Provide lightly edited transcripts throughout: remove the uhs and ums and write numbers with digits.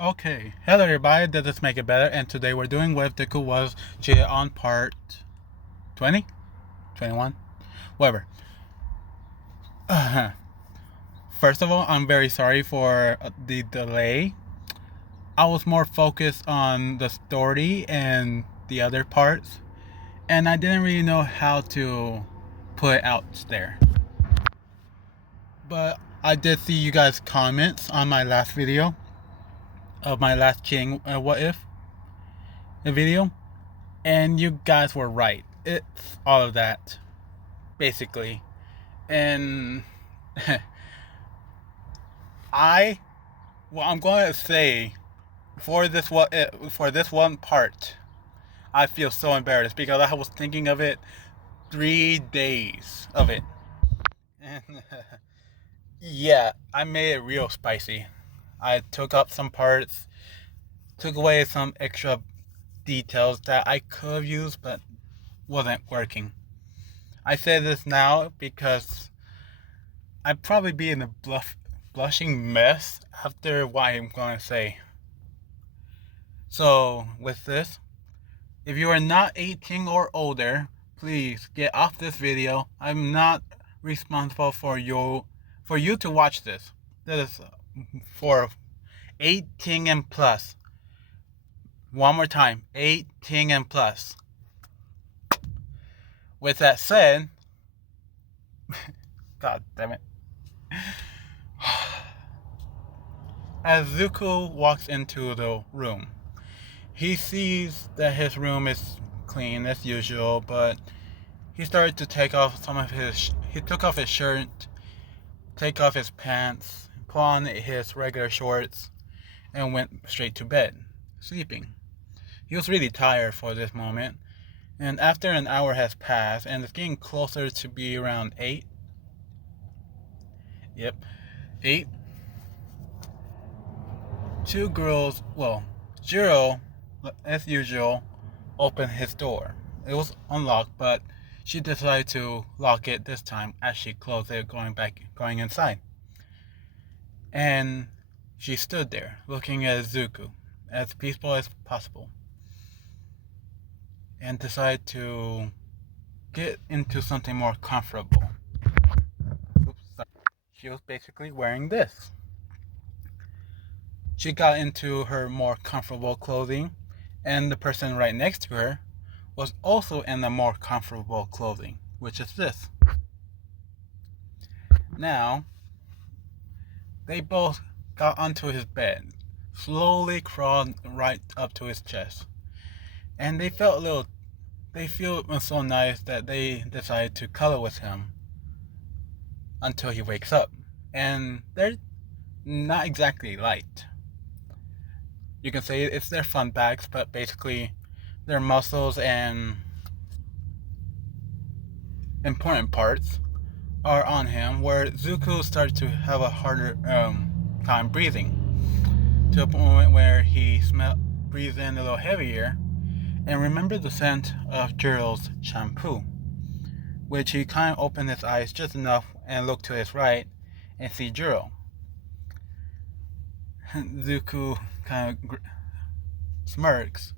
Okay, hello everybody, did this make it better? And today we're doing with Deku was cheated on part 20? 21? Whatever. First of all, I'm very sorry for the delay. I was more focused on the story and the other parts, and I didn't really know how to put it out there. But I did see you guys' comments on my last video of my last King What If video. And you guys were right. It's all of that, basically. And I, well, I'm going to say for this one part, I feel so embarrassed because I was thinking of it 3 days of it, and yeah, I made it real spicy. I took up some parts, took away some extra details that I could have used, but wasn't working. I say this now because I'd probably be in a blushing mess after what I'm going to say. So, with this, if you are not 18 or older, please get off this video. I'm not responsible for you to watch this. This is for 18 and plus. One more time, 18 and plus. With that said, God damn it. As Zuko walks into the room, he sees that his room is clean as usual, but he started to take off he took off his shirt, take off his pants, put on his regular shorts, and went straight to bed, sleeping. He was really tired for this moment, and after an hour has passed, and it's getting closer to be around 8, yep, 8, two girls, Jiro, as usual, opened his door. It was unlocked, but she decided to lock it this time as she closed it going inside. And she stood there, looking at Izuku, as peaceful as possible, and decided to get into something more comfortable. Oops, sorry. She was basically wearing this. She got into her more comfortable clothing, and the person right next to her was also in the more comfortable clothing, which is this. Now, they both got onto his bed, slowly crawled right up to his chest, and they feel so nice that they decided to cuddle with him until he wakes up. And they're not exactly light. You can say it's their fun bags, but basically their muscles and important parts are on him, where Zuko started to have a harder time breathing, to a point where he breathed in a little heavier, and remembered the scent of Jiro's shampoo, which he kind of opened his eyes just enough and looked to his right and see Jiro. Zuko kind of smirks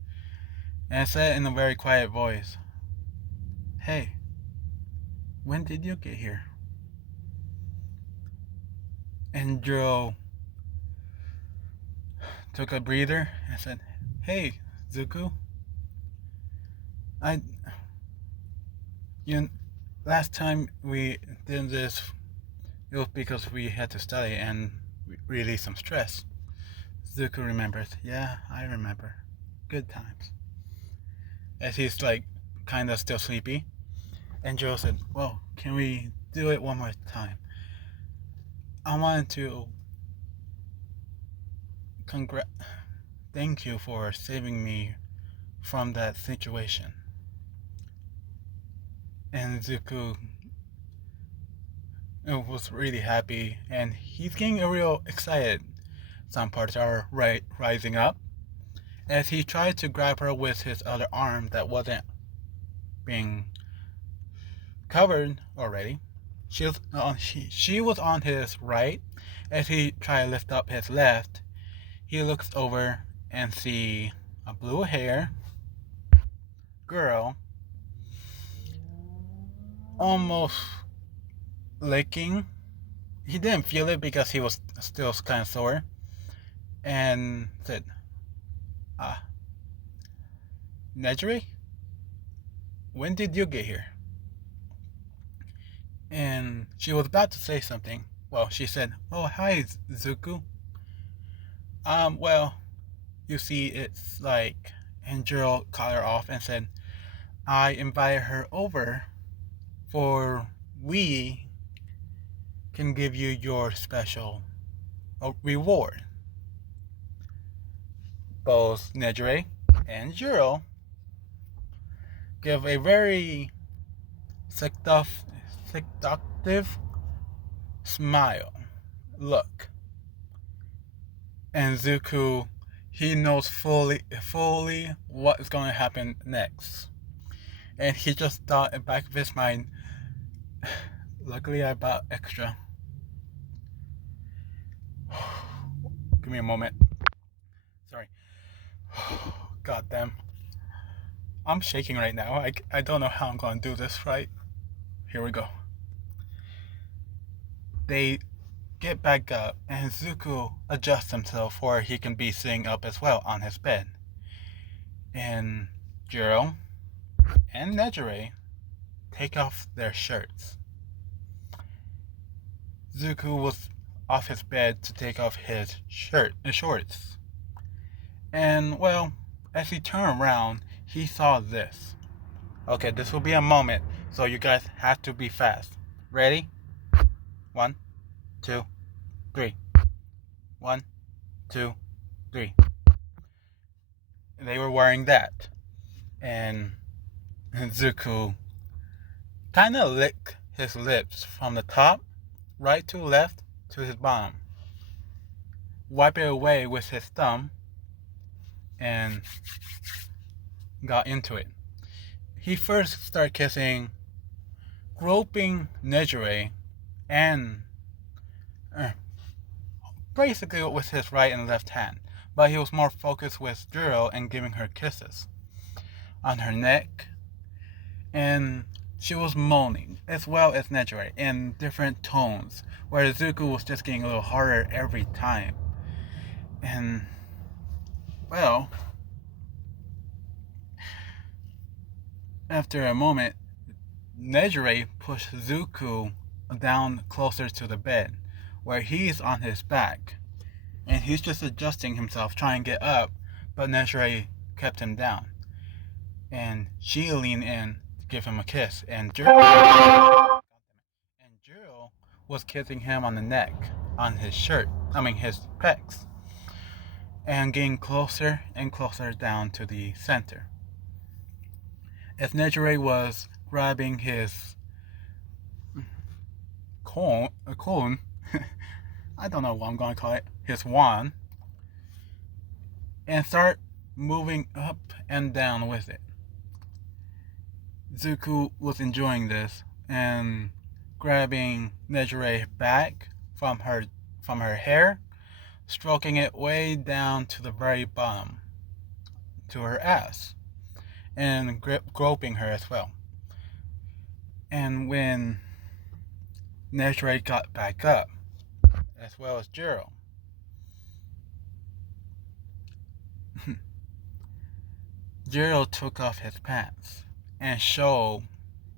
and said in a very quiet voice, "Hey, when did you get here?" And Jiro took a breather and said, "Hey, Zuko, I, you, last time we did this, it was because we had to study and release some stress." Zuko remembers, "Yeah, I remember. Good times." As he's like, kind of still sleepy. And Joe said, "Well, can we do it one more time? I wanted to thank you for saving me from that situation." And Zuko was really happy, and he's getting real excited. Some parts are rising up as he tried to grab her with his other arm that wasn't being covered already. She was on his right as he tried to lift up his left. he looks over and see a blue hair girl almost licking. He didn't feel it because he was still kind of sore, and said, "Ah, Nejire, when did you get here?" And she was about to say something. Well, she said, "Oh, hi, Zuku. Well, you see, it's like," and Jiro cut her off and said, "I invited her over for we can give you your special reward." Both Nejire and Jiro give a very seductive smile look. And Zuku, he knows fully what is going to happen next. And he just thought in the back of his mind, luckily I bought extra. Give me a moment. Sorry. God damn. I'm shaking right now. I don't know how I'm going to do this right. Here we go. They get back up, and Zuko adjusts himself where he can be sitting up as well on his bed. And Jiro and Nejire take off their shirts. Zuko was off his bed to take off his shorts. And, well, as he turned around, he saw this. Okay, this will be a moment, so you guys have to be fast. Ready? 1, 2, 3. 1, 2, 3. They were wearing that. And Zuko kind of licked his lips from the top, right to left, to his bottom. Wipe it away with his thumb and got into it. He first started kissing, groping Nejire, and basically with his right and left hand, but he was more focused with Jiro and giving her kisses on her neck, and she was moaning, as well as Nejire, in different tones, where Izuku was just getting a little harder every time. And, well, after a moment, Nejire pushed Zuko down closer to the bed, where he's on his back, and he's just adjusting himself, trying to get up, but Nejire kept him down. And she leaned in to give him a kiss, and Jiro was kissing him on the neck, on his his pecs, and getting closer and closer down to the center. As Nejire was grabbing his cone, I don't know what I'm going to call it, his wand, and start moving up and down with it. Zuko was enjoying this and grabbing Nejire back from her hair, stroking it way down to the very bottom, to her ass, and groping her as well. And when Nejire got back up, as well as Jiro, Jiro took off his pants and show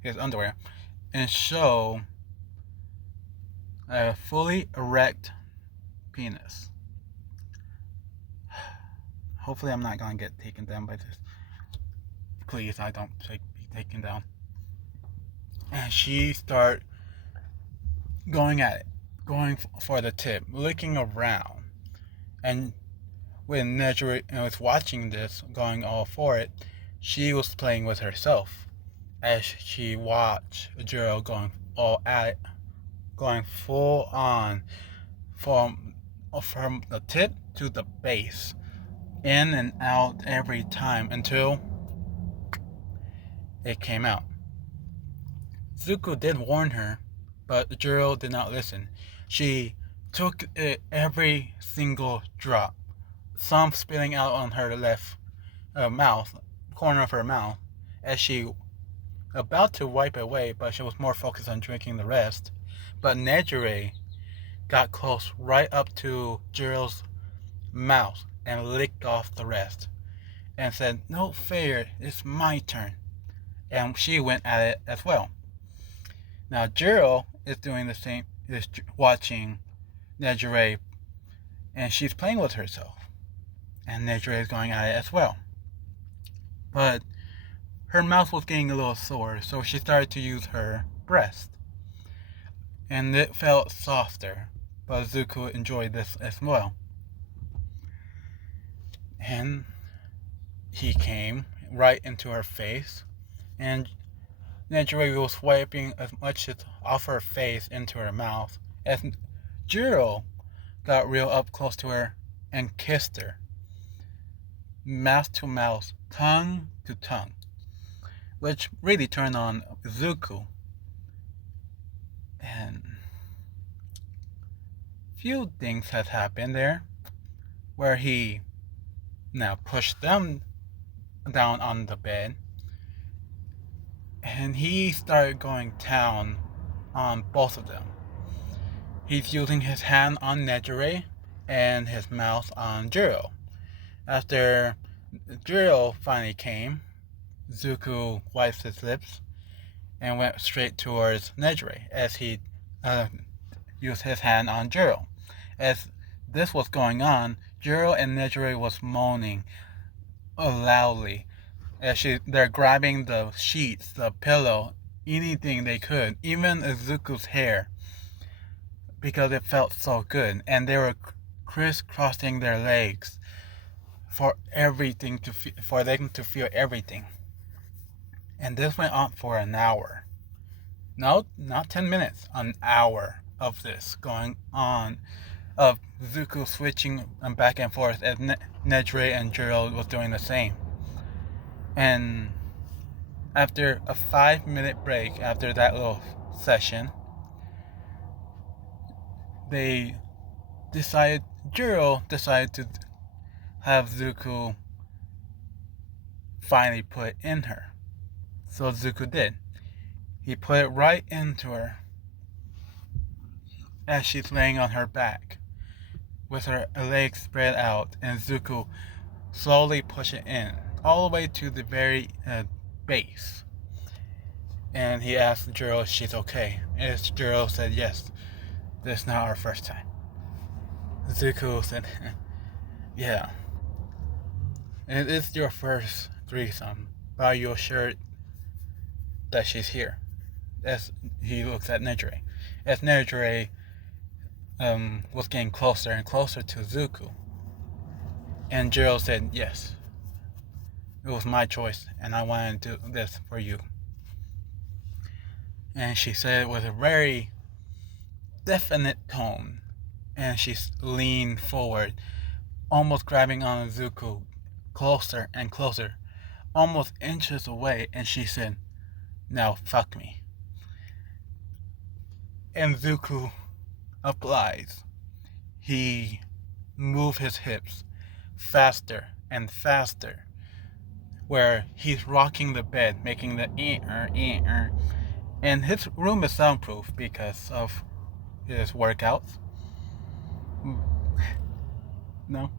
his underwear and show a fully erect penis. Hopefully I'm not going to get taken down by this. Please, I don't be taken down. And she started going at it, going for the tip, looking around. And when Nejire was watching this, going all for it, she was playing with herself as she watched Jiro going all at it, going full on from the tip to the base, in and out every time until it came out. Zuko did warn her, but Jiro did not listen. She took it every single drop, some spilling out on her left mouth, corner of her mouth, as she about to wipe it away, but she was more focused on drinking the rest. But Nejire got close right up to Jiro's mouth and licked off the rest and said, "No fair, it's my turn." And she went at it as well. Now Jiro is doing the same, is watching Nejire, and she's playing with herself. And Nejire is going at it as well. But her mouth was getting a little sore, so she started to use her breast. And it felt softer, but Izuku enjoyed this as well. And he came right into her face, and Nejire was wiping as much off her face into her mouth as Jiro got real up close to her and kissed her. Mouth to mouth, tongue to tongue, which really turned on Izuku. And few things had happened there, where he now pushed them down on the bed, and he started going down on both of them. He's using his hand on Nejire and his mouth on Jiro. After Jiro finally came, Izuku wiped his lips and went straight towards Nejire as he used his hand on Jiro. As this was going on, Jiro and Nejire was moaning loudly as they're grabbing the sheets, the pillow, anything they could, even Izuku's hair, because it felt so good, and they were crisscrossing their legs for everything for them to feel everything. And this went on for an hour. No, not 10 minutes, an hour of this going on, of Izuku switching back and forth as Nejire and Jiro was doing the same. And after a 5-minute break after that little session, Jiro decided to have Izuku finally put in her. So Izuku did. He put it right into her as she's laying on her back with her legs spread out, and Izuku slowly pushed it in all the way to the very base. And he asked Jiro if she's okay. And Jiro said yes. This is not our first time. Izuku said, yeah. It is your first threesome. But are you sure that she's here? As he looks at Nejire. As Nejire was getting closer and closer to Izuku. And Jiro said, yes. It was my choice, and I wanted to do this for you. And she said it with a very definite tone. And she leaned forward, almost grabbing on Izuku closer and closer, almost inches away, and she said, now fuck me. And Izuku obliges. He moved his hips faster and faster, where he's rocking the bed, making the and his room is soundproof because of his workouts. No.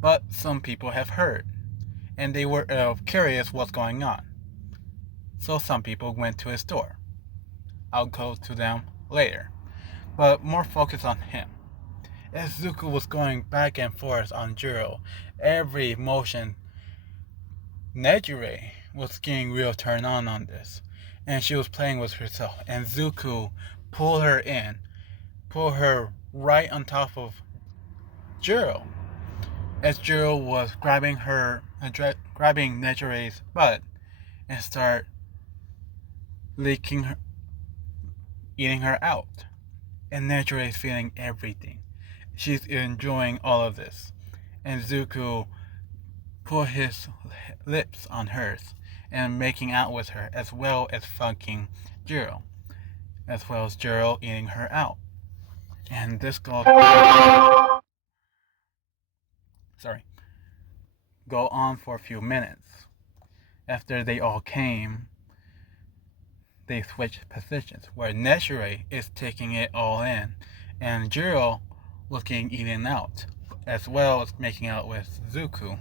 But some people have heard, and they were curious what's going on. So some people went to his door. I'll go to them later, but more focus on him. As Izuku was going back and forth on Jiro, every motion, Nejire was getting real turned on this, and she was playing with herself, and Izuku pulled her right on top of Jiro, as Jiro was grabbing Nejire's butt and start eating her out. And Nejire is feeling everything. She's enjoying all of this. And Izuku put his lips on hers and making out with her, as well as fucking Jiro, as well as Jiro eating her out. And this goes sorry, go on for a few minutes. After they all came, they switched positions, where Neshere is taking it all in, and Jiro was getting eaten out, as well as making out with Zuku.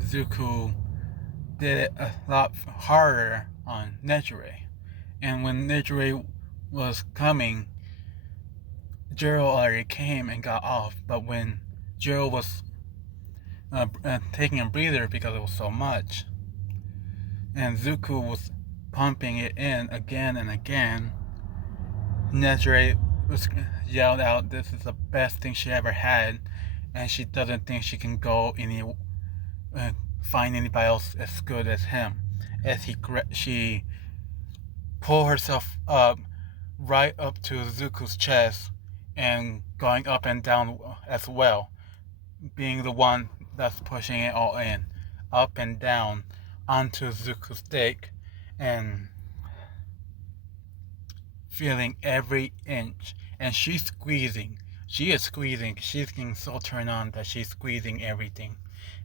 Zuku did it a lot harder on Nejire. And when Nejire was coming, Jiro already came and got off. But when Jiro was taking a breather because it was so much, and Zuku was pumping it in again and again, Nejire was yelled out, "This is the best thing she ever had," and she doesn't think she can go find anybody else as good as him. As she pulled herself up, right up to Zuku's chest, and going up and down as well, being the one that's pushing it all in, up and down onto Zuku's dick, and feeling every inch. And she's squeezing. She is squeezing. She's getting so turned on that she's squeezing everything.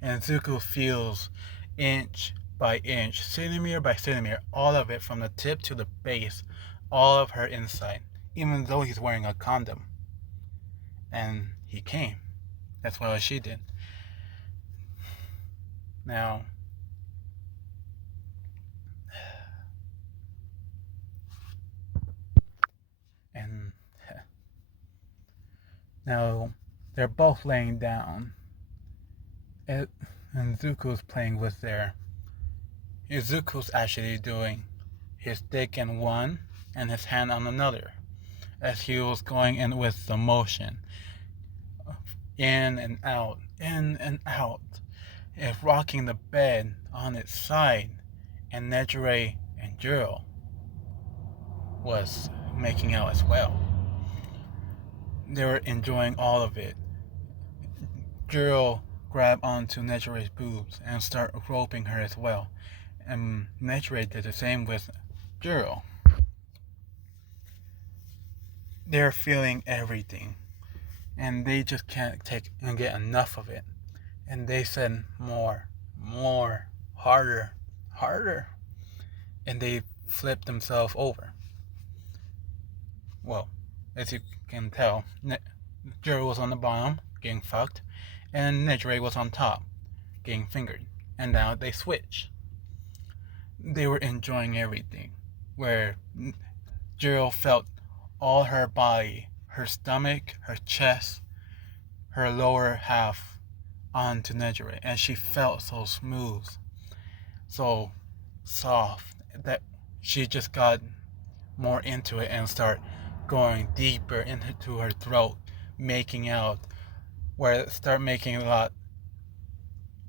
And Zuko feels inch by inch, centimeter by centimeter, all of it from the tip to the base, all of her inside, even though he's wearing a condom. And he came. That's what she did. Now, and now they're both laying down. And Zuko's playing with their. Izuku's actually doing his dick in one and his hand on another, as he was going in with the motion, in and out, if rocking the bed on its side, and Nejire and Jiro was making out as well. They were enjoying all of it. Jiro grabbed onto Nejire's boobs and started roping her as well, and Nejire did the same with Jiro. They're feeling everything, and they just can't take and get enough of it. And they said more, harder, and they flipped themselves over. Well, as you can tell, Jiro was on the bottom, getting fucked, and Nejire was on top, getting fingered. And now they switch. They were enjoying everything, where Jiro felt all her body, her stomach, her chest, her lower half onto Nejire, and she felt so smooth, so soft, that she just got more into it and started going deeper into her throat, making out, where it started making a lot.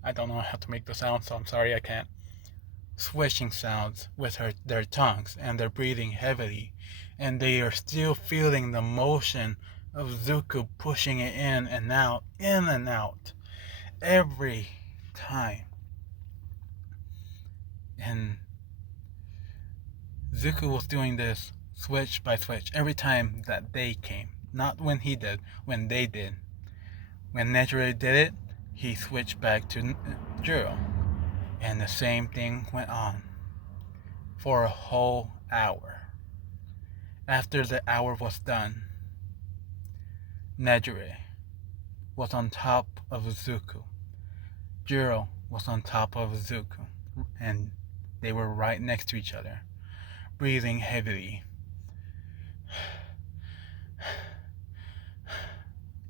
I don't know how to make the sound, so I'm sorry I can't. Swishing sounds with their tongues, and they're breathing heavily, and they are still feeling the motion of Zuko pushing it in and out, every time. And Zuko was doing this switch by switch every time that they came. Not when he did, when they did. When Nejire did it, he switched back to Jiro. And the same thing went on for a whole hour. After the hour was done, Nejire was on top of Izuku. Jiro was on top of Izuku, and they were right next to each other, breathing heavily.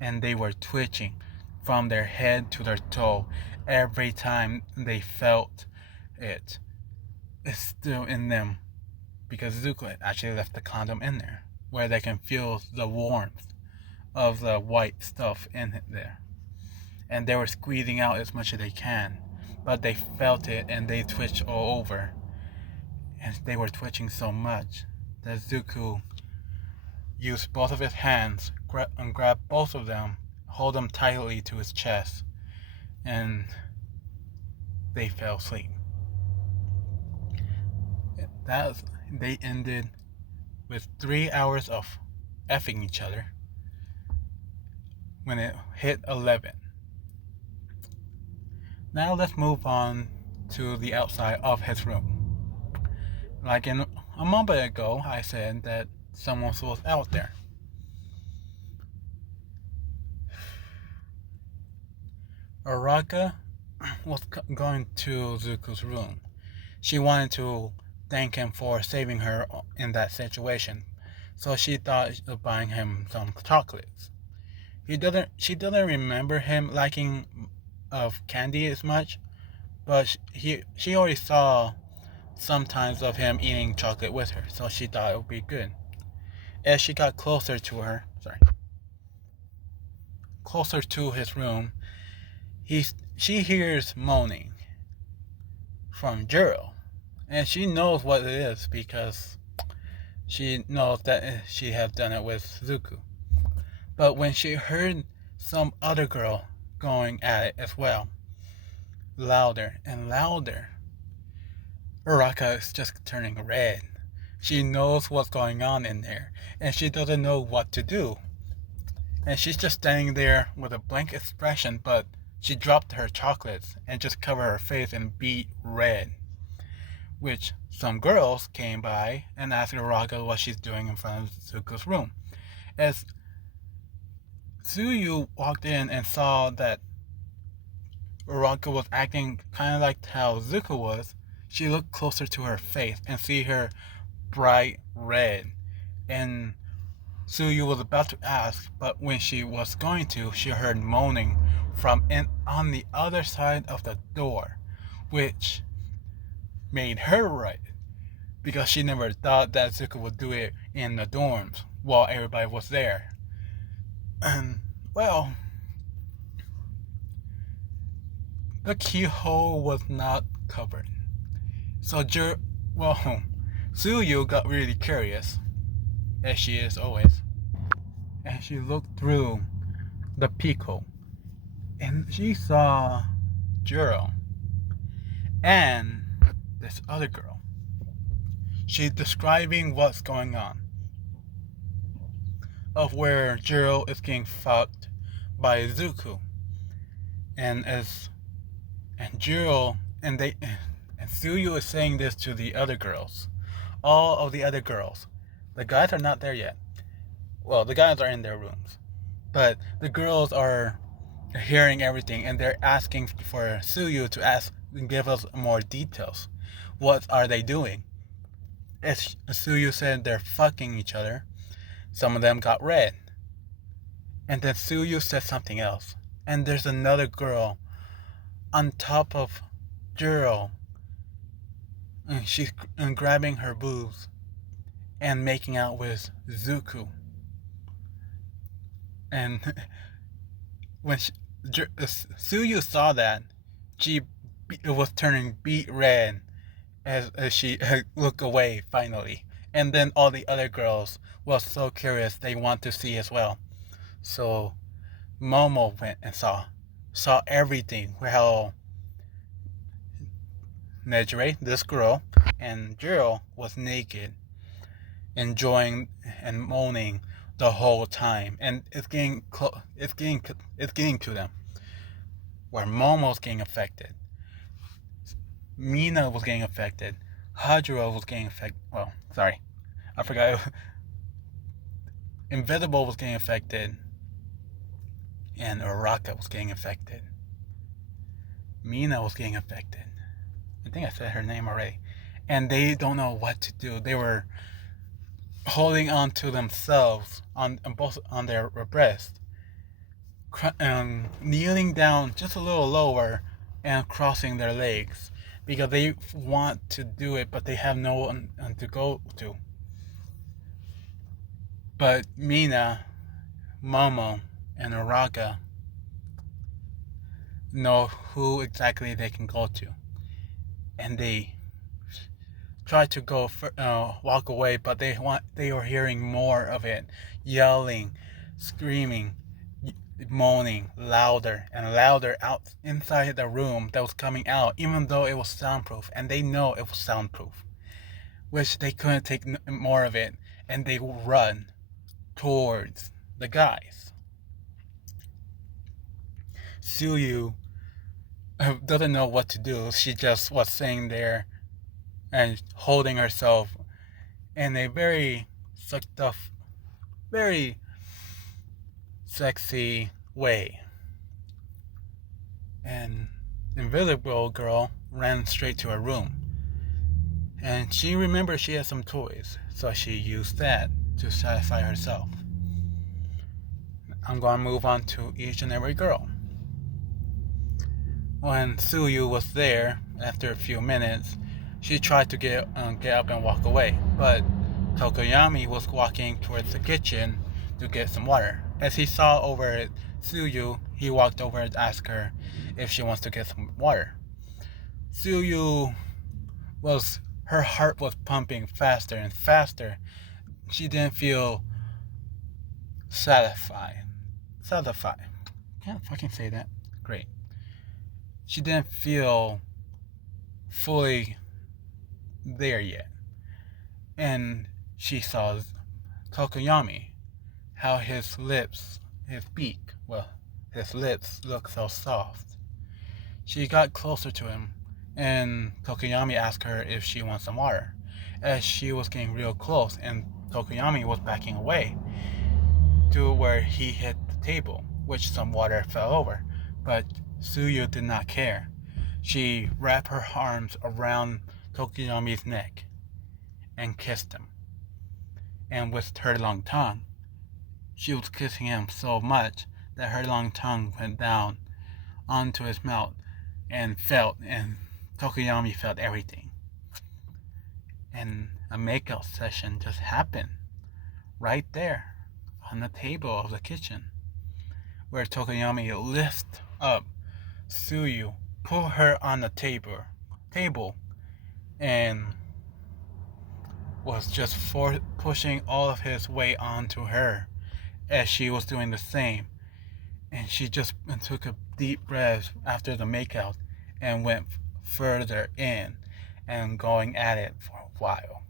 And they were twitching from their head to their toe every time they felt it. It's still in them, because Zuko actually left the condom in there, where they can feel the warmth of the white stuff in there. And they were squeezing out as much as they can, but they felt it and they twitched all over. And they were twitching so much that Zuko used both of his hands and grabbed both of them, hold them tightly to his chest, and they fell asleep. They ended with 3 hours of effing each other. when it hit 11. Now let's move on to the outside of his room. Like in a moment ago, I said that someone was out there. Uraraka was going to Zuku's room. She wanted to thank him for saving her in that situation, so she thought of buying him some chocolates. She doesn't remember him liking of candy as much, but she already saw sometimes of him eating chocolate with her, so she thought it would be good. As she got closer to his room, she hears moaning from Jiro, and she knows what it is because she knows that she has done it with Zuku. But when she heard some other girl going at it as well, louder and louder, Uraraka is just turning red. She knows what's going on in there, and she doesn't know what to do. And she's just standing there with a blank expression, but she dropped her chocolates and just covered her face in beet red. Which some girls came by and asked Uraraka what she's doing in front of Zuko's room. As Tsuyu walked in and saw that Uraraka was acting kind of like how Zuko was, she looked closer to her face and see her bright red. And Tsuyu was about to ask, but when she was going to, she heard moaning from on the other side of the door, which made her red because she never thought that Zuko would do it in the dorms while everybody was there. And well, the keyhole was not covered. So Tsuyu got really curious, as she is always, and she looked through the peephole, and she saw Jiro and this other girl. She's describing what's going on, of where Jiro is getting fucked by Izuku, and Jiro and Tsuyu is saying this to the other girls. All of the other girls. The guys are not there yet. Well, the guys are in their rooms. But the girls are hearing everything and they're asking for Tsuyu to ask and give us more details. What are they doing? As Tsuyu said they're fucking each other. Some of them got red. And then Tsuyu said something else. And there's another girl on top of Jiro. And she's grabbing her boobs and making out with Zuku. And when Tsuyu saw that, she was turning beet red as she looked away finally. And then all the other girls were so curious they want to see as well. So Momo went and saw everything. How Nejire, this girl, and Jiro was naked, enjoying and moaning the whole time, and it's getting to them. Where Momo's getting affected, Mina was getting affected, Hajiro was getting affected. Well, sorry, I forgot. Invisible was getting affected, and Uraraka was getting affected. Mina was getting affected. I think I said her name already. And they don't know what to do. They were holding on to themselves on both on their breast, kneeling down just a little lower and crossing their legs because they want to do it, but they have no one to go to. But Mina, Momo, and Uraraka know who exactly they can go to, and they try to walk away, but they were hearing more of it, yelling, screaming, moaning louder and louder out inside the room that was coming out, even though it was soundproof, and they know it was soundproof, which they couldn't take more of it, and they run towards the guys. Suyu doesn't know what to do. She just was sitting there and holding herself in a very sucked up, very sexy way. And the invisible girl ran straight to her room. And she remembered she had some toys, so she used that to satisfy herself. I'm going to move on to each and every girl. When Suyu was there, after a few minutes, she tried to get up and walk away, but Tokoyami was walking towards the kitchen to get some water. As he saw over at Suyu, he walked over and asked her if she wants to get some water. Suyu her heart was pumping faster and faster. She didn't feel satisfied. Can't fucking say that. Great. She didn't feel fully there yet. And she saw Tokoyami, how his lips looked so soft. She got closer to him, and Tokoyami asked her if she wants some water, as she was getting real close, and Tokoyami was backing away to where he hit the table, which some water fell over, but Suyu did not care. She wrapped her arms around Tokoyami's neck and kissed him. And with her long tongue, she was kissing him so much that her long tongue went down onto his mouth and Tokoyami felt everything. And a makeout session just happened right there on the table of the kitchen, where Tokoyami lifted up Suyu, put her on the table, and was just pushing all of his weight onto her as she was doing the same. And she just took a deep breath after the makeout and went further in and going at it for a while.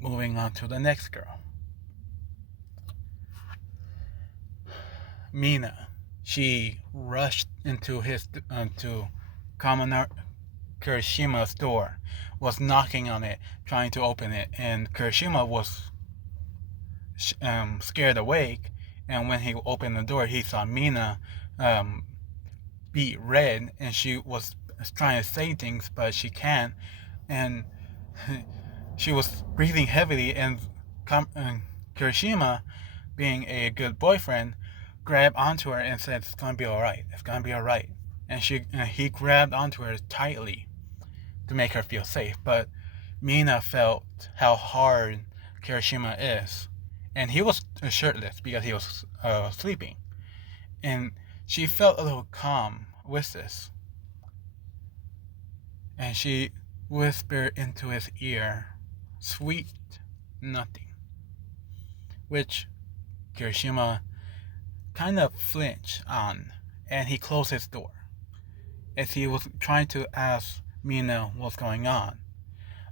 Moving on to the next girl. Mina. She rushed into Commoner Kirishima's door, was knocking on it, trying to open it, and Kirishima was scared awake. And when he opened the door, he saw Mina beat red, and she was trying to say things, but she can't. And she was breathing heavily, and Kirishima, being a good boyfriend, grabbed onto her and said, "It's gonna be alright. It's gonna be alright." And he grabbed onto her tightly to make her feel safe. But Mina felt how hard Kirishima is, and he was shirtless because he was sleeping, and she felt a little calm with this. And she whispered into his ear, "Sweet nothing," which Kirishima kind of flinched on, and he closed his door. As he was trying to ask Mina what's going on,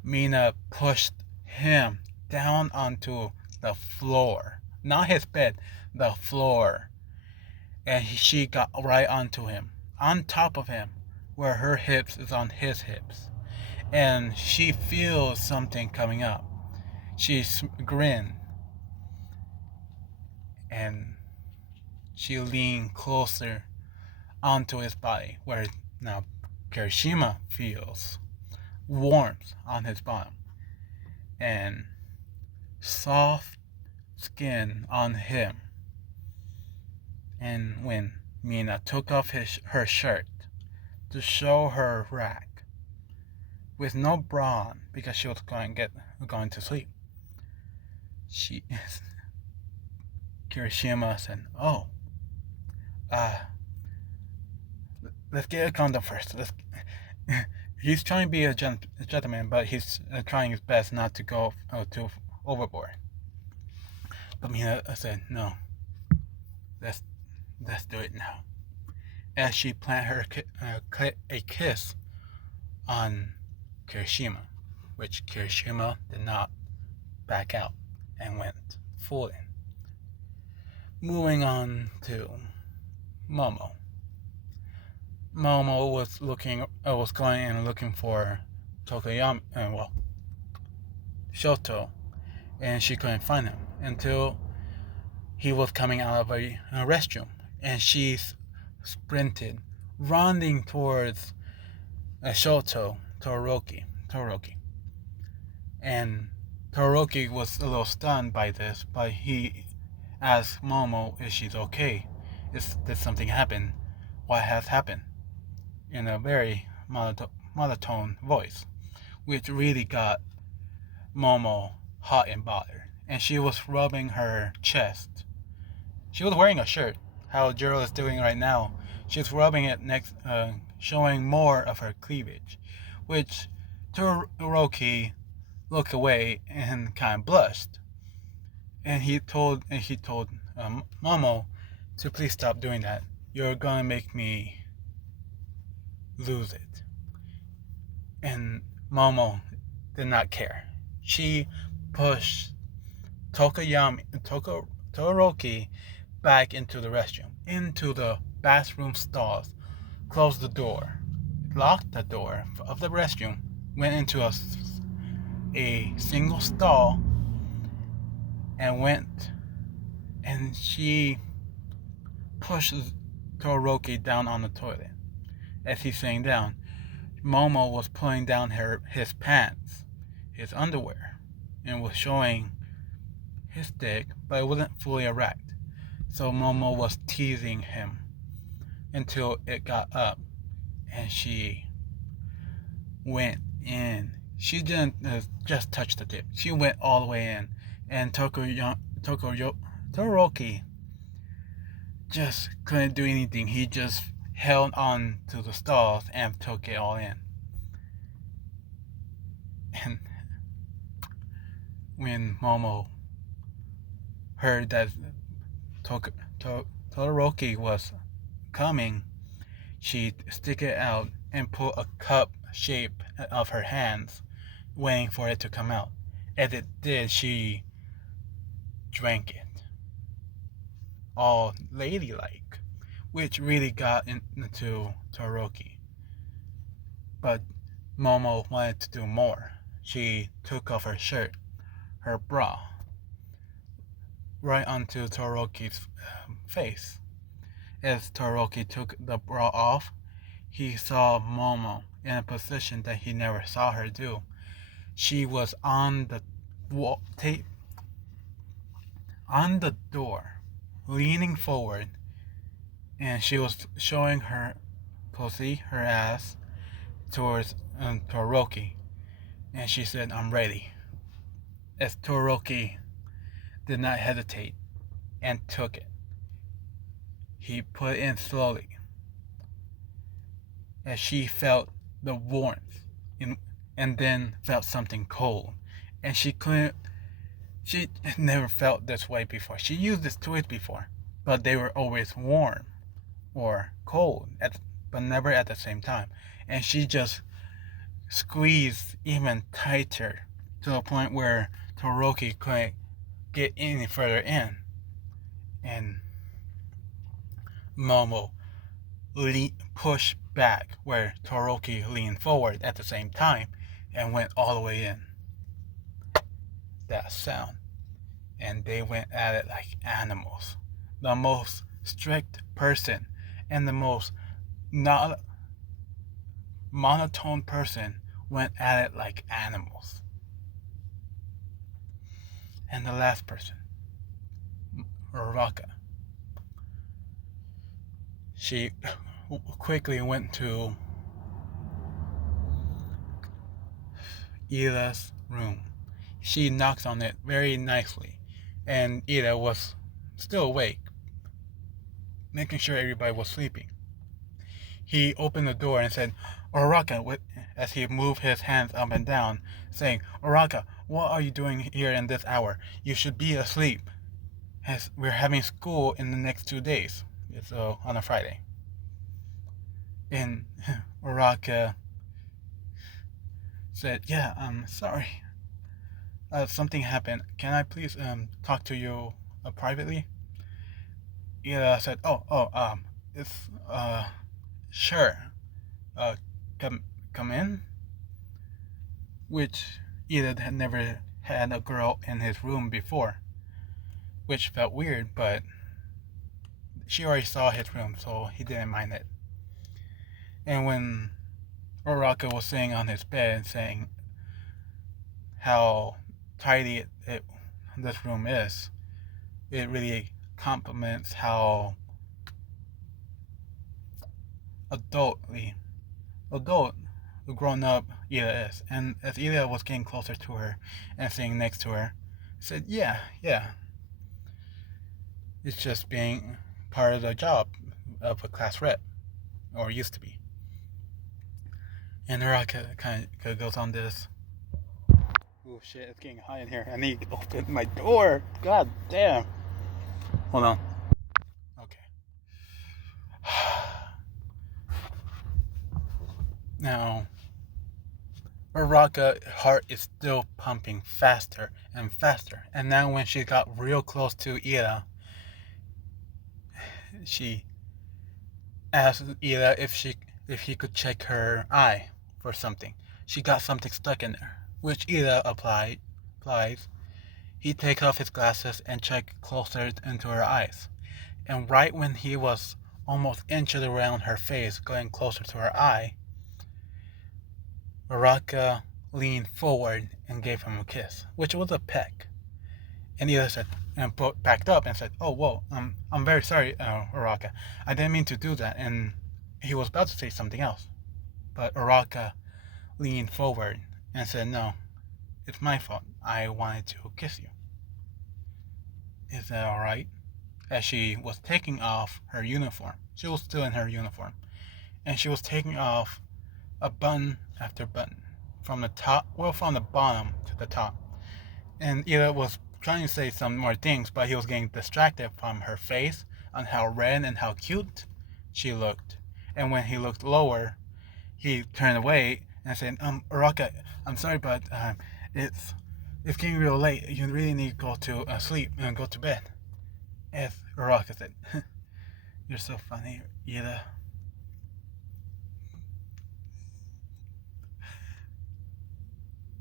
Mina pushed him down onto the floor. Not his bed, the floor. And she got right onto him, on top of him, where her hips is on his hips. And she feels something coming up. She grinned. And she leaned closer onto his body, where now Kirishima feels warmth on his bottom and soft skin on him. And when Mina took off her shirt to show her rack with no bra on because she was going to sleep, Kirishima said, "Oh, let's get a condom first. He's trying to be a gentleman, but he's trying his best not to go too overboard." But Mina said, "No, let's do it now." As she planted a kiss on Kirishima, which Kirishima did not back out and went full in. Moving on to Momo. Momo was going and looking for Tokoyami, Shoto, and she couldn't find him until he was coming out of a restroom, and she sprinted, running towards Shoto, Toroki, and Toroki was a little stunned by this, but he asked Momo if she's okay. Did something happen? What has happened? In a very monotone voice, which really got Momo hot and bothered. And she was rubbing her chest. She was wearing a shirt, how Jiro is doing right now. She's rubbing it next, showing more of her cleavage, which Toroki looked away and kind of blushed. And he told Momo to please stop doing that. You're gonna make me lose it. And Momo did not care. She pushed Toroki back into the restroom, into the bathroom stalls, closed the door, locked the door of the restroom, went into a single stall, and she pushed Toroki down on the toilet. As he's sitting down, Momo was pulling down his pants, his underwear, and was showing his dick, but it wasn't fully erect. So Momo was teasing him until it got up, and she went in. She didn't just touch the tip. She went all the way in, and Toroki just couldn't do anything. He just held on to the stalls and took it all in. And when Momo heard that Todoroki was coming, she stick it out and put a cup shape of her hands, waiting for it to come out. As it did, she drank it, all ladylike, which really got into Todoroki. But Momo wanted to do more. She took off her shirt, her bra, right onto Todoroki's face. As Todoroki took the bra off, he saw Momo in a position that he never saw her do. She was on the door, leaning forward, and she was showing her pussy, her ass, towards Todoroki, and she said, "I'm ready." As Todoroki did not hesitate and took it. He put it in slowly, as she felt the warmth and then felt something cold, and she never felt this way before. She used this toys before, but they were always warm or cold, but never at the same time. And she just squeezed even tighter to the point where Todoroki couldn't get any further in. And Momo pushed back where Todoroki leaned forward at the same time and went all the way in. That sound. And they went at it like animals. The most strict person and the most not monotone person went at it like animals. And the last person, Uraraka, she quickly went to Iida's room. She knocked on it very nicely, and Iida was still awake, making sure everybody was sleeping. He opened the door and said, "Uraraka," as he moved his hands up and down, saying, "Uraraka, what are you doing here in this hour? You should be asleep, as we're having school in the next 2 days, so on a Friday." And Uraraka said, "Yeah, I'm sorry. Something happened. Can I please talk to you privately?" Iida said, it's, sure, uh, come, come in? Which Edith had never had a girl in his room before, which felt weird, but she already saw his room, so he didn't mind it. And when Uraraka was sitting on his bed saying how tidy this room is, it really complements how adult, grown up Ida is. And as Ida was getting closer to her and sitting next to her, said, yeah, it's just being part of the job of a class rep, or used to be. And Uraraka kind of goes on this. Oh shit, it's getting hot in here. I need to open my door. God damn. Hold on. Okay. Now, Uraraka's heart is still pumping faster and faster. And now when she got real close to Ida, she asked Ida if he could check her eye for something. She got something stuck in there, which Ida applies. He takes off his glasses and checks closer into her eyes. And right when he was almost inches around her face, going closer to her eye, Uraraka leaned forward and gave him a kiss, which was a peck. And Ida said, and backed up and said, "Oh, whoa, I'm very sorry, Uraraka. I didn't mean to do that." And he was about to say something else, but Uraraka leaned forward and said, "No, it's my fault. I wanted to kiss you. Is that all right?" As she was taking off her uniform, she was still in her uniform, and she was taking off a button after button, from the bottom to the top. And Ida was trying to say some more things, but he was getting distracted from her face on how red and how cute she looked. And when he looked lower, he turned away and said, Uraraka, I'm sorry, but it's getting real late. You really need to go to sleep and go to bed." As Uraraka said, "You're so funny, Ida."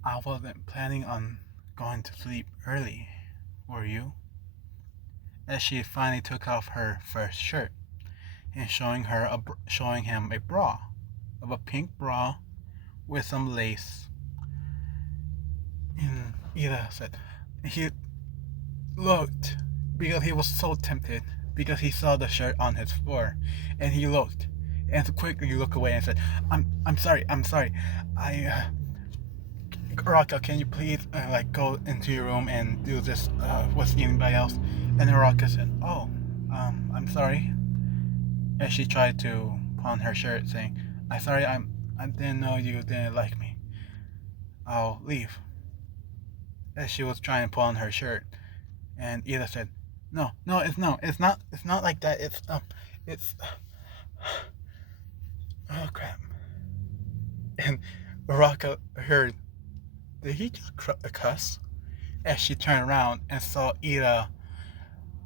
"I wasn't planning on going to sleep early, were you?" As she finally took off her first shirt and showing him a bra, a pink bra with some lace. And Ida said, he looked, because he was so tempted, because he saw the shirt on his floor, and he looked and quickly looked away and said, I'm sorry. Uraraka, can you please go into your room and do this with anybody else?" And Uraraka said, "Oh, I'm sorry." As she tried to put on her shirt, saying, "I'm sorry, I didn't know you didn't like me. I'll leave." As she was trying to put on her shirt, and Ida said, "No, it's not like that. It's oh crap." And Uraraka heard, did he just cuss? As she turned around and saw Ida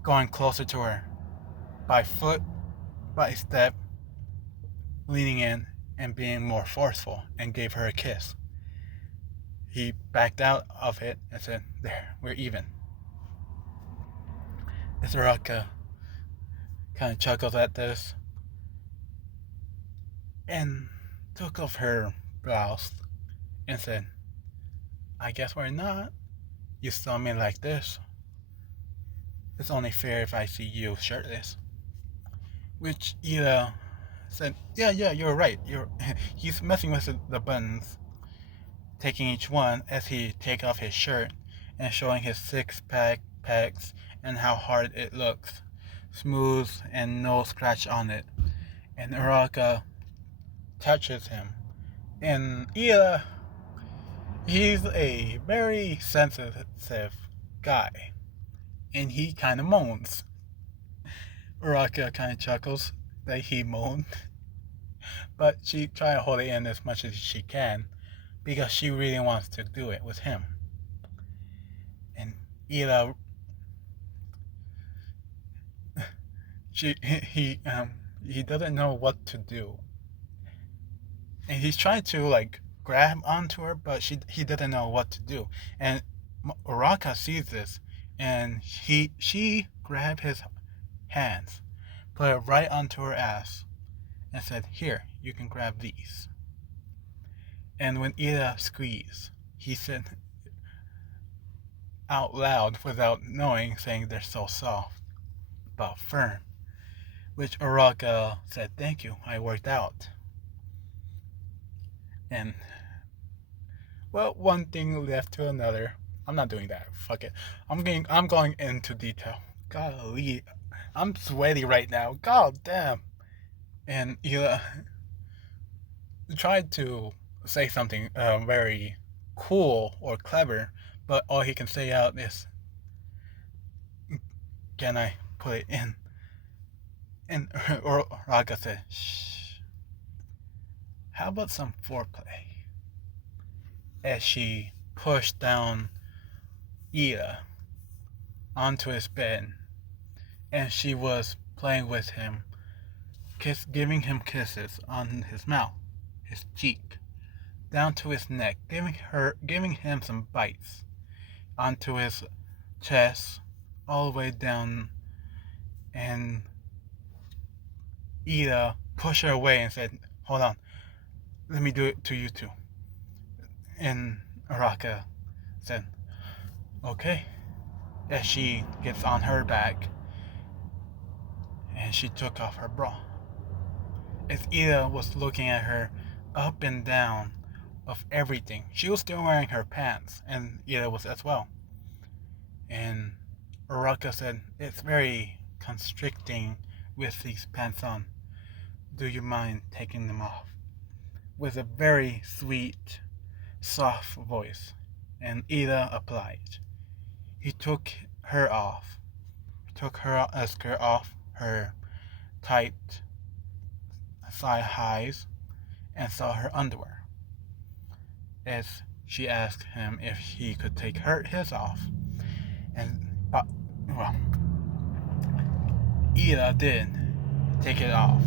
going closer to her, by foot, by step, leaning in and being more forceful, and gave her a kiss. He backed out of it and said, "There, we're even." Uraraka kind of chuckles at this and took off her blouse and said, "I guess we're not. You saw me like this. It's only fair if I see you shirtless." Which Ida said, yeah, you're right. He's messing with the buttons, taking each one as he take off his shirt and showing his six-pack pecs and how hard it looks, smooth and no scratch on it. And Uraraka touches him, and Ida, he's a very sensitive guy, and he kind of moans. Uraraka kind of chuckles that he moaned, but she tries to hold it in as much as she can because she really wants to do it with him. And Ida, he doesn't know what to do, and he's trying to like grab onto her, but he doesn't know what to do. And Uraraka sees this, and she grabbed his hands, put it right onto her ass, and said, "Here, you can grab these." And when Iida squeezed, he said out loud without knowing, saying they're so soft but firm. Which Uraraka said, "Thank you, I worked out." And well, one thing led to another. I'm not doing that. Fuck it. I'm going into detail. Golly, I'm sweaty right now. God damn. And Ila tried to say something very cool or clever, but all he can say out is, "Can I put it in?" And Raga said, "Shh. How about some foreplay?" As she pushed down Ida onto his bed, and she was playing with him, giving him kisses on his mouth, his cheek, down to his neck, giving him some bites onto his chest, all the way down, and Ida pushed her away and said, "Hold on, let me do it to you too." And Araka said, "Okay." As she gets on her back, and she took off her bra. As Ida was looking at her up and down of everything, she was still wearing her pants, and Ida was as well. And Uraraka said, "It's very constricting with these pants on. Do you mind taking them off?" With a very sweet, soft voice. And Ida obliged. He took her off, took her skirt off her tight thigh highs, and saw her underwear. As she asked him if he could take his off, and well, Ida did take it off,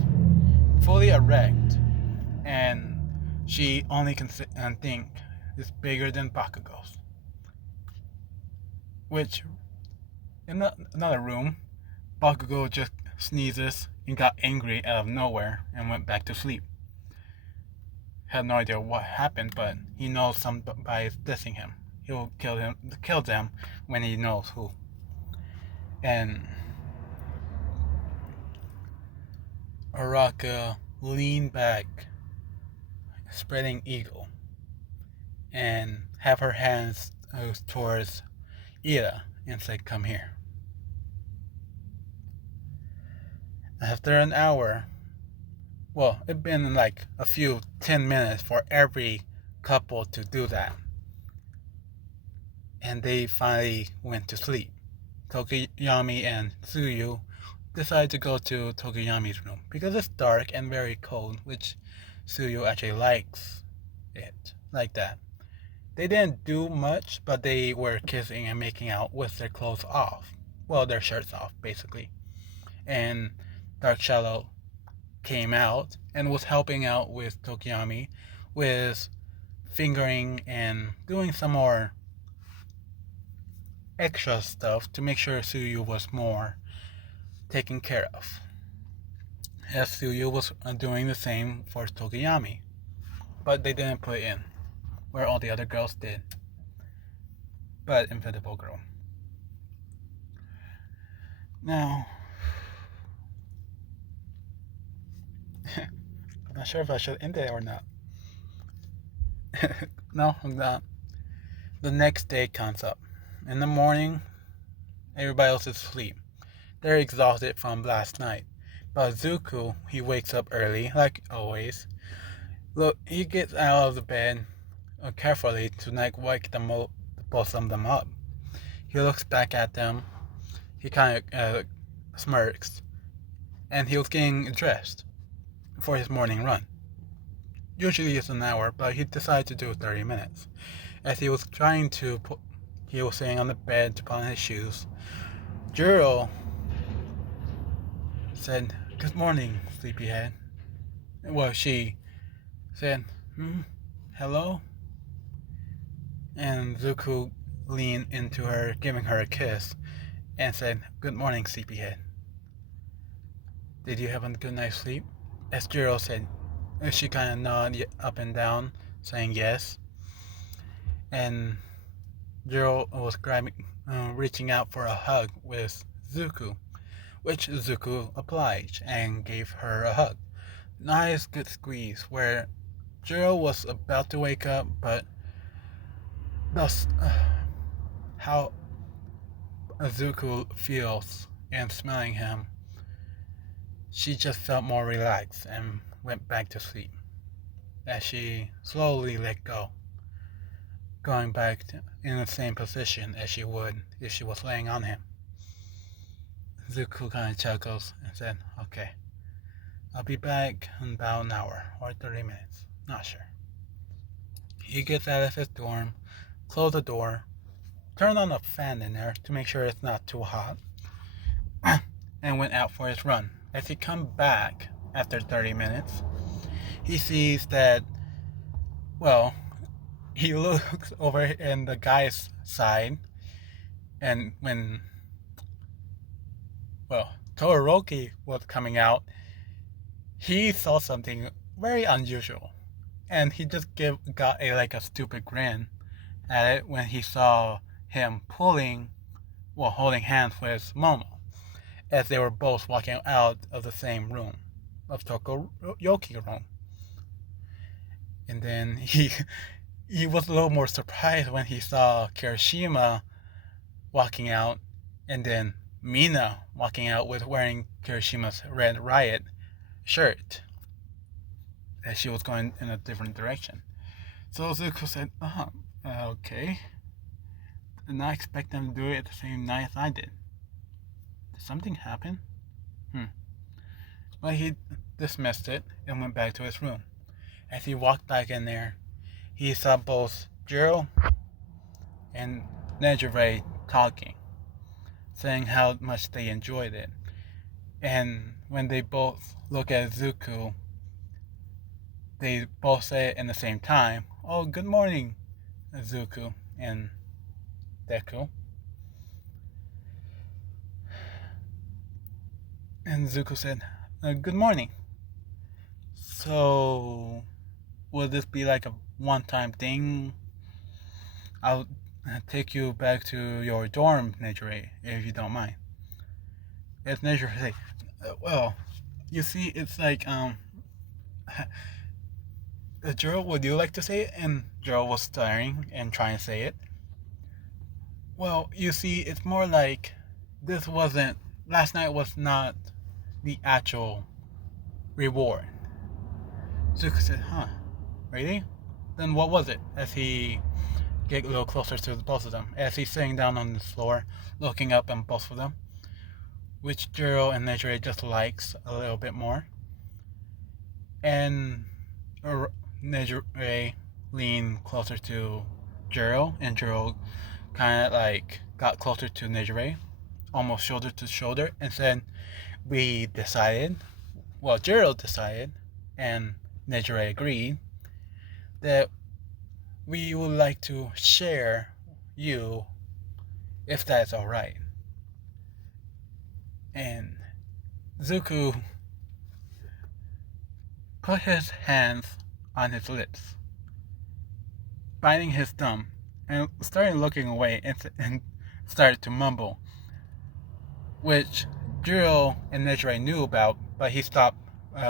fully erect, and she only can think is bigger than Bakugo's. Which, in another room, Bakugo just sneezes and got angry out of nowhere and went back to sleep. Had no idea what happened, but he knows somebody is dissing him. He'll kill them when he knows who. And Araka leaned back, spreading eagle, and have her hands towards Ida and said, "Come here." After an hour, well, it'd been like a few 10 minutes for every couple to do that. And they finally went to sleep. Tokuyami and Tsuyu decided to go to Tokuyami's room because it's dark and very cold, which Tsuyu actually likes it like that. They didn't do much, but they were kissing and making out with their clothes off. Well, their shirts off, basically. And Dark Shadow came out and was helping out with Tokuyami with fingering and doing some more extra stuff to make sure Tsuyu was more taken care of. As Tsuyu was doing the same for Tokuyami. But they didn't put it in, where all the other girls did. But Invisible Girl. Now, I'm not sure if I should end it or not. No, I'm not. The next day comes up. In the morning, everybody else is asleep. They're exhausted from last night. But Izuku, he wakes up early, like always. Look, he gets out of the bed carefully to not wake both of them up. He looks back at them. He kind of smirks. And he was getting dressed for his morning run. Usually it's an hour, but he decided to do 30 minutes. As he was trying to he was sitting on the bed to put on his shoes. Juro said, Good morning, sleepyhead. Well, she said, hello? And Zuko leaned into her, giving her a kiss, and said, good morning, sleepyhead. Did you have a good night's sleep? As Jiro said, she kind of nodded up and down, saying yes. And Jiro was reaching out for a hug with Zuko, which Zuko obliged and gave her a hug. Nice, good squeeze, where Jiro was about to wake up, but thus how Zuko feels and smelling him, she just felt more relaxed and went back to sleep as she slowly let go, going back in the same position as she would if she was laying on him. Zuko kind of chuckles and said, okay, I'll be back in about an hour or 30 minutes, not sure. He gets out of his dorm, closed the door, turned on a fan in there to make sure it's not too hot, and went out for his run. As he comes back after 30 minutes, he sees that, well, he looks over in the guy's side, and when, well, Todoroki was coming out, he saw something very unusual, and he just got a stupid grin at it when he saw him holding hands with Momo, as they were both walking out of the same room, of Tokoroki's room. And then he was a little more surprised when he saw Kirishima walking out, and then Mina walking out with wearing Kirishima's Red Riot shirt, as she was going in a different direction. So Zuko said, okay. Did not expect them to do it the same night as I did. Did something happen? Well, he dismissed it and went back to his room. As he walked back in there, he saw both Jiro and Nejire talking, saying how much they enjoyed it. And when they both look at Zuko, they both say it in the same time. Oh, good morning, Zuko and Deku. And Zuko said, good morning. So, will this be like a one-time thing? I'll take you back to your dorm, Nejire, if you don't mind. As Nejire said, well, you see, it's like, Jiro, would you like to say it? And Jiro was stuttering and trying to say it. Well, you see, it's more like last night was not the actual reward. Zuko said, really? Then what was it? As he get a little closer to both of them, as he's sitting down on the floor, looking up at both of them, which Jiro and Nejire just likes a little bit more. And Nejire leaned closer to Jiro, and Jiro kind of like got closer to Nejire, almost shoulder to shoulder, and said, we decided, well, Jiro decided, and Nejire agreed, that we would like to share you, if that's alright. And Zuko put his hands on his lips, biting his thumb, and started looking away and started to mumble, which Jiro and Nejire knew about, but he stopped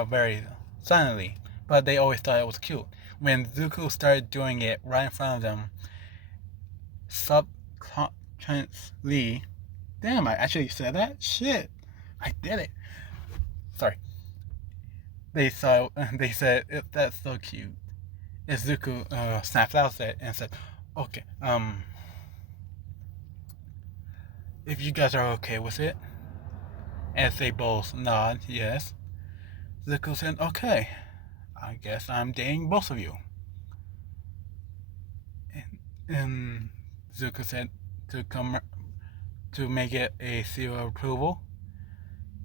very suddenly. But they always thought it was cute. When Zuko started doing it right in front of them, subconsciously, damn, I actually said that? Shit, I did it. Sorry. They said, that's so cute. As Zuko snapped out at it and said, okay, if you guys are okay with it, as they both nod, yes, Zuko said, okay, I guess I'm dating both of you. And Zuko said to make it a seal of approval,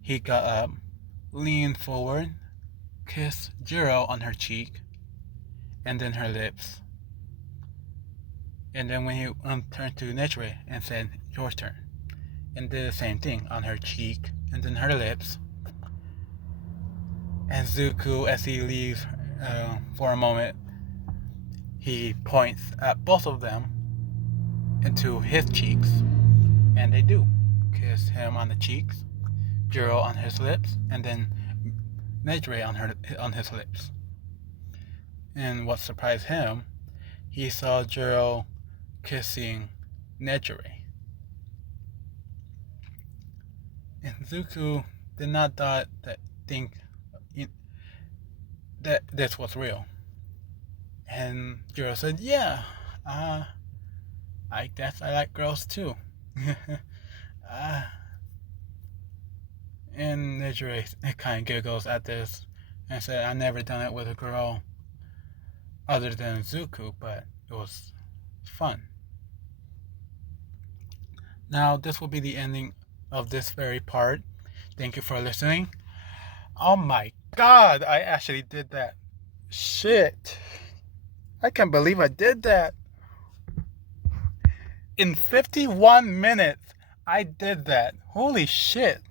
he got up, leaned forward, kissed Jiro on her cheek, and then her lips. And then when he turned to Nichire and said, "Your turn," and did the same thing on her cheek and then her lips. And Zuko, as he leaves for a moment, he points at both of them into his cheeks, and they do kiss him on the cheeks, Jiro on his lips, and then Nichire on his lips. And what surprised him, he saw Jiro kissing Nichire. And Zuko did not think that this was real. And Jiro said, "Yeah, I guess I like girls too." And Nichire kind of giggles at this and said, "I've never done it with a girl other than Zuko, but it was fun." Now, this will be the ending of this very part. Thank you for listening. Oh my god, I actually did that. Shit. I can't believe I did that. In 51 minutes, I did that. Holy shit.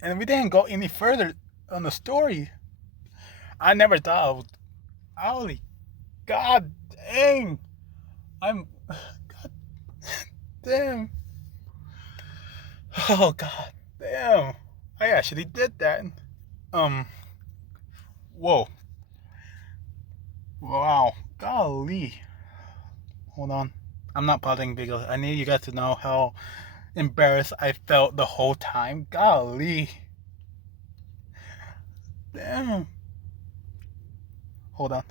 And we didn't go any further on the story. I never thought I would. Holy god dang. God damn. Oh god damn. I actually did that. Whoa. Wow. Golly. Hold on. I'm not pausing because I need you guys to know how embarrassed I felt the whole time. Golly. Damn. Hold on.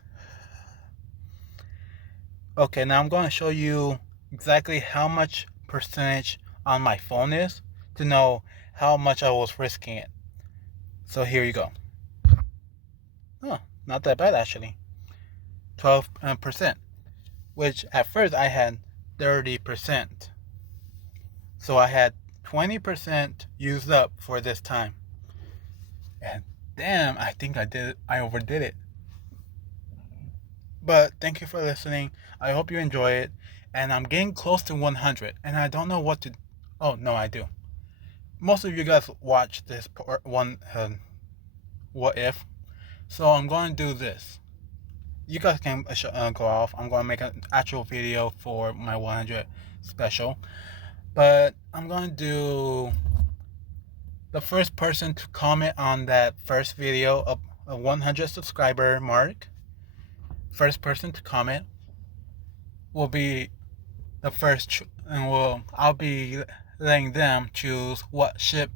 Okay, now I'm going to show you exactly how much percentage on my phone is to know how much I was risking it. So here you go. Oh, not that bad actually. 12%, which at first I had 30%. So I had 20% used up for this time. And damn, I think I overdid it. But thank you for listening. I hope you enjoy it. And I'm getting close to 100. And I don't know what to... Oh, no, I do. Most of you guys watch this one, What If. So I'm going to do this. You guys can go off. I'm going to make an actual video for my 100 special. But I'm going to do... The first person to comment on that first video of a 100 subscriber mark, first person to comment will be the first, and I'll be letting them choose what ship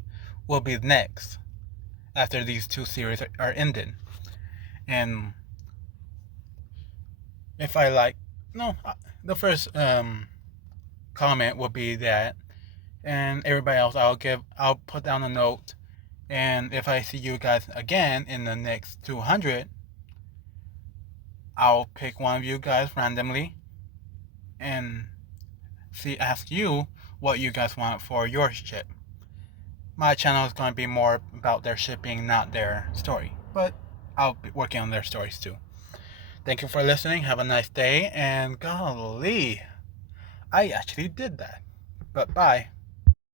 will be next after these two series are ended. And if I like, the first comment will be that, and everybody else I'll put down a note, and if I see you guys again in the next 200, I'll pick one of you guys randomly and ask you what you guys want for your ship. My channel is going to be more about their shipping, not their story, but I'll be working on their stories too. Thank you for listening. Have a nice day, and golly, I actually did that. But bye.